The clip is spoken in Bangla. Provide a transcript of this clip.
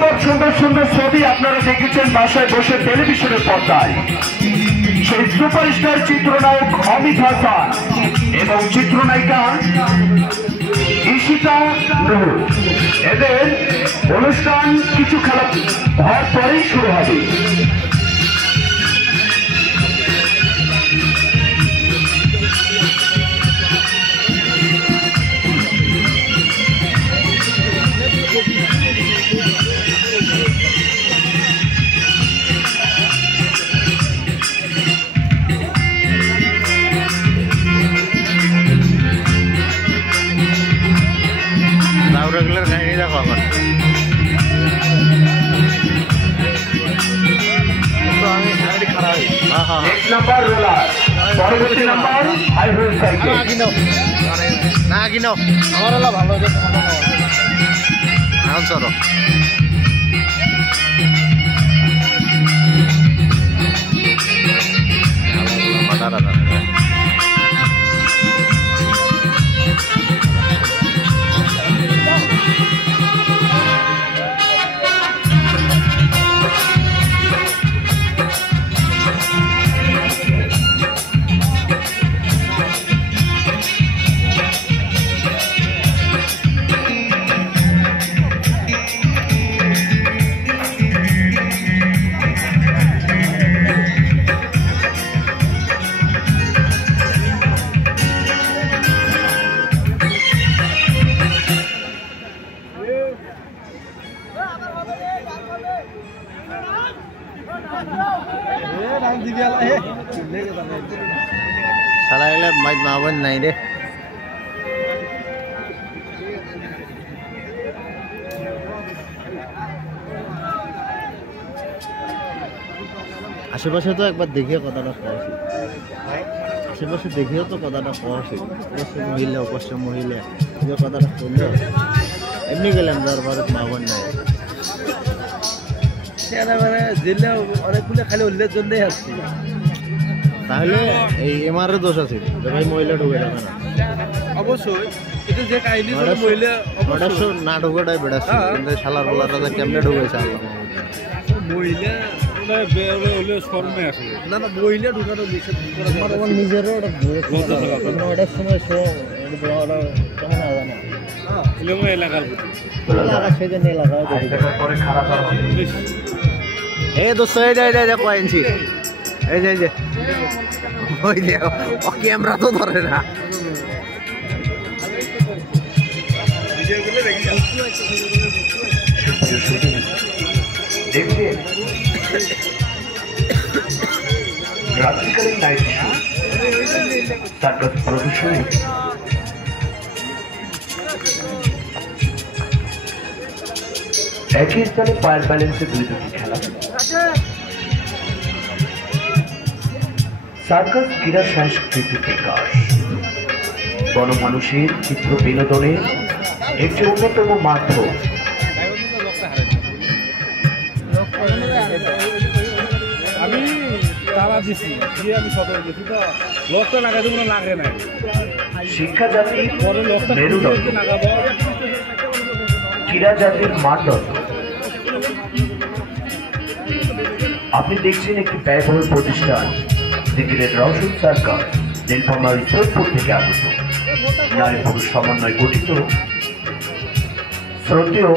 অসম্ভব সুন্দর সুন্দর ছবি আপনারা দেখেছেন বাসায় বসে টেলিভিশনের পর্দায়। সেই সুপারস্টার চিত্রনায়ক অমিত হাসান এবং চিত্রনায়িকা ঈশিতা নূর, এদের অনুষ্ঠান কিছু খেলা হওয়ার পরেই শুরু হবে। রেগুলার কাহিনী দেখো আমার না কিনো আমার ভালো চলো সারা গেলে মাইক মাহবুব নাই রে। আশেপাশে তো একবার দেখিয়ে কথাটা কওয়া, আশেপাশে দেখিয়েও তো কথাটা কওয়া, মহিলা উপস্থিত মহিলা যে কথাটা করলো এমনি গেলাম দরবারে মাহবুব নাই মানে জেলে অনেকগুলো খালি উল্লের জন্যই আসছি। তাহলে এই এমআর দোষ আছে ভাই, মহিলা ঢুকে যাবে না অবশ্যই এটা যে কাহিনী মহিলা অবশ্য না ঢুকাটাই বেড়াচ্ছে, কিন্তু শালার বলাররা কেমনে ঢুকেছে আল্লাহ মহিলা শর্মে আসে না না মহিলা ঢুকানো নিষেধ আমার নিজেরও ওটার সময় কেমন জানা এলাকার সেদিন এলাকা এই দোস্ত এই যে কয়েনছি এই যে ওই যে ও ক্যামেরা তো ধরে না। দেখছেন রাত্রিকালীন নাইট শো সার্কাস প্রদর্শনী। একই স্থানে পায়ের ব্যালেন্সে দুই দুটি খেলা। সার্কাস ক্রীড়া সাংস্কৃতিক বিকাশ গণমানুষের চিত্র বিনোদনের একটি অন্যতম মাধ্যম। আমি তারা দিছি দিয়ে আমি সদর দিছি তো লোকটা লাগাতে কোনো লাগে নাই। শিক্ষা জাতি পরে লোকটা লাগাবো ক্রীড়া জাতির মানদণ্ড। আপনি দেখছেন একটি ব্যয়বহুল প্রতিষ্ঠান দিল্লির রওশন সার্কাস, নীলফামারী সৈয়দপুর থেকে আগত, নারী পুরুষ সমন্বয় গঠিত শ্রদ্ধেয়